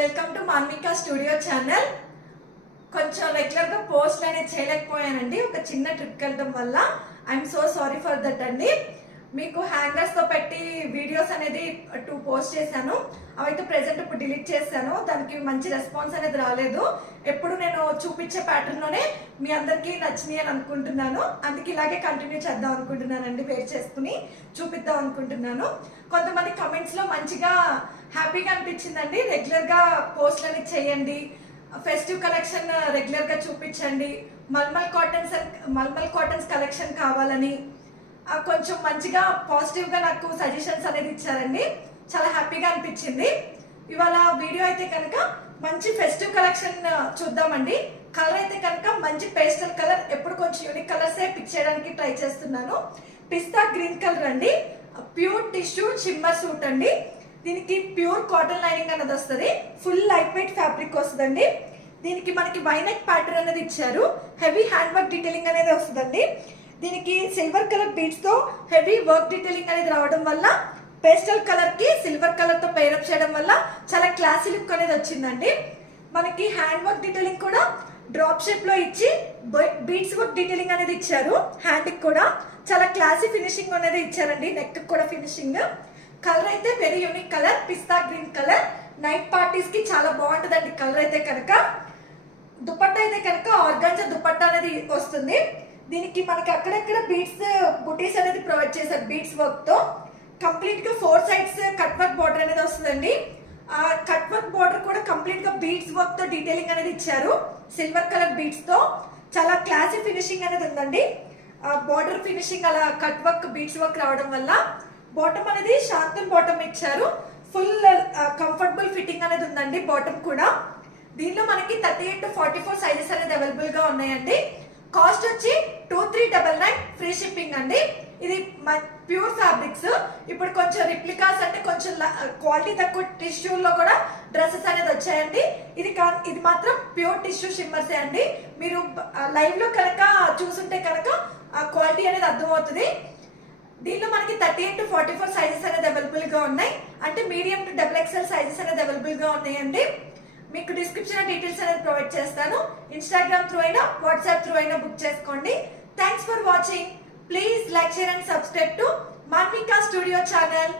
Welcome to Manvika studio channel. కొంచెం regular గా post అనేది చేయలేకపోయానండి, ఒక చిన్న ట్రిప్ వెళ్ళడం వల్ల. I'm so sorry for that అండి. మీకు హ్యాంగర్స్ తో పెట్టి వీడియోస్ అనేది 2 పోస్ట్ చేశాను, అవైతే ప్రెసెంట్ ఇప్పుడు డిలీట్ చేశాను. దానికి మంచి రెస్పాన్స్ అనేది రాలేదు. ఎప్పుడు నేను చూపించే ప్యాటర్న్ లోనే మీ అందరికీ నచ్చినాయి అని అనుకుంటున్నాను. అందుకే ఇలాగే కంటిన్యూ చేద్దాం అనుకుంటున్నానండి, వేర్ చేసుకుని చూపిద్దాం అనుకుంటున్నాను. కొంతమంది కమెంట్స్ లో మంచిగా హ్యాపీగా అనిపించిందండి, రెగ్యులర్ గా పోస్ట్ అనేది చేయండి, ఫెస్టివ్ కలెక్షన్ రెగ్యులర్ గా చూపించండి, మల్మల్ కాటన్స్ కలెక్షన్ కావాలని కొంచెం మంచిగా పాజిటివ్ గా నాకు సజెషన్స్ అనేది ఇచ్చారండి. చాలా హ్యాపీగా అనిపించింది. ఇవాళ వీడియో అయితే కనుక మంచి ఫెస్టివ్ కలెక్షన్ చూద్దామండి. కలర్ అయితే కనుక మంచి పేస్టల్ కలర్, ఎప్పుడు కొంచెం యూనిక్ కలర్స్ పిక్ చేయడానికి ట్రై చేస్తున్నాను. పిస్తా గ్రీన్ కలర్ అండి, ప్యూర్ టిష్యూ షిమ్మర్ సూట్ అండి. దీనికి ప్యూర్ కాటన్ లైనింగ్ అనేది వస్తుంది, ఫుల్ లైట్ వెయిట్ ఫ్యాబ్రిక్ వస్తుందండి. దీనికి మనకి వైనెక్ ప్యాటర్న్ అనేది ఇచ్చారు, హెవీ హ్యాండ్ వర్క్ డీటెయిలింగ్ అనేది వస్తుందండి. దీనికి సిల్వర్ కలర్ బీడ్స్ తో హెవీ వర్క్ డీటెయిలింగ్ అనేది రావడం వల్ల, పేస్టల్ కలర్ కి సిల్వర్ కలర్ తో పేరప్ చేయడం వల్ల చాలా క్లాసీ లుక్ అనేది వచ్చిందండి. మనకి హ్యాండ్ వర్క్ డీటెయిలింగ్ కూడా డ్రాప్ షేప్ లో ఇచ్చి బీడ్స్ వర్క్ డీటెయిలింగ్ అనేది ఇచ్చారు. హ్యాండ్ కి కూడా చాలా క్లాసీ ఫినిషింగ్ అనేది ఇచ్చారండి, నెక్ కూడా ఫినిషింగ్. కలర్ అయితే వెరీ యూనిక్ కలర్, పిస్తా గ్రీన్ కలర్. నైట్ పార్టీస్ కి చాలా బాగుంటుందండి కలర్ అయితే కనుక. దుపట్టా అయితే కనుక ఆర్గాంజా దుపట్టా అనేది వస్తుంది. దీనికి మనకి అక్కడక్కడ బీడ్స్ బుటీస్ అనేది ప్రొవైడ్ చేశారు, బీడ్స్ వర్క్ తో. కంప్లీట్ గా 4 సైడ్స్ కట్ వర్క్ బార్డర్ అనేది వస్తుందండి. ఆ కట్ వర్క్ బార్డర్ కూడా కంప్లీట్ గా బీడ్స్ వర్క్ తో డీటెయిలింగ్ అనేది ఇచ్చారు, సిల్వర్ కలర్ బీడ్స్ తో. చాలా క్లాసీ ఫినిషింగ్ అనేది ఉందండి. బార్డర్ ఫినిషింగ్ అలా కట్ వర్క్ బీడ్స్ వర్క్ రావడం వల్ల. బాటమ్ అనేది శాంతన్ బాటమ్ ఇచ్చారు, ఫుల్ కంఫర్టబుల్ ఫిట్టింగ్ అనేది ఉందండి బాటమ్ కూడా. దీనిలో మనకి 38 to 44 సైజెస్ అనేది అవైలబుల్ గా ఉన్నాయండి. కాస్ట్ వచ్చి 2399, ఫ్రీ షిప్పింగ్ అండి. ఇది ప్యూర్ ఫ్యాబ్రిక్స్. ఇప్పుడు కొంచెం రిప్లికాస్ అంటే కొంచెం క్వాలిటీ తక్కువ టిష్యూలో కూడా డ్రెస్సెస్ అనేది వచ్చాయండి. ఇది మాత్రం ప్యూర్ టిష్యూ షిమ్మర్సే అండి. మీరు లైవ్ లో కనుక చూసుంటే కనుక ఆ క్వాలిటీ అనేది అర్థమవుతుంది. దీనిలో మనకి 38 to 44 సైజెస్ అనేది అవైలబుల్ గా ఉన్నాయి, అంటే మీడియం టు XXL సైజెస్ అనేది అవైలబుల్ గా ఉన్నాయండి. మీకు డిస్క్రిప్షన్ డీటెయిల్స్ అనేది ప్రొవైడ్ చేస్తాను. ఇన్స్టాగ్రామ్ త్రూ అయినా వాట్సాప్ త్రూ అయినా బుక్ చేసుకోండి. Thanks for watching. Please like, share and subscribe to Manvika studio channel.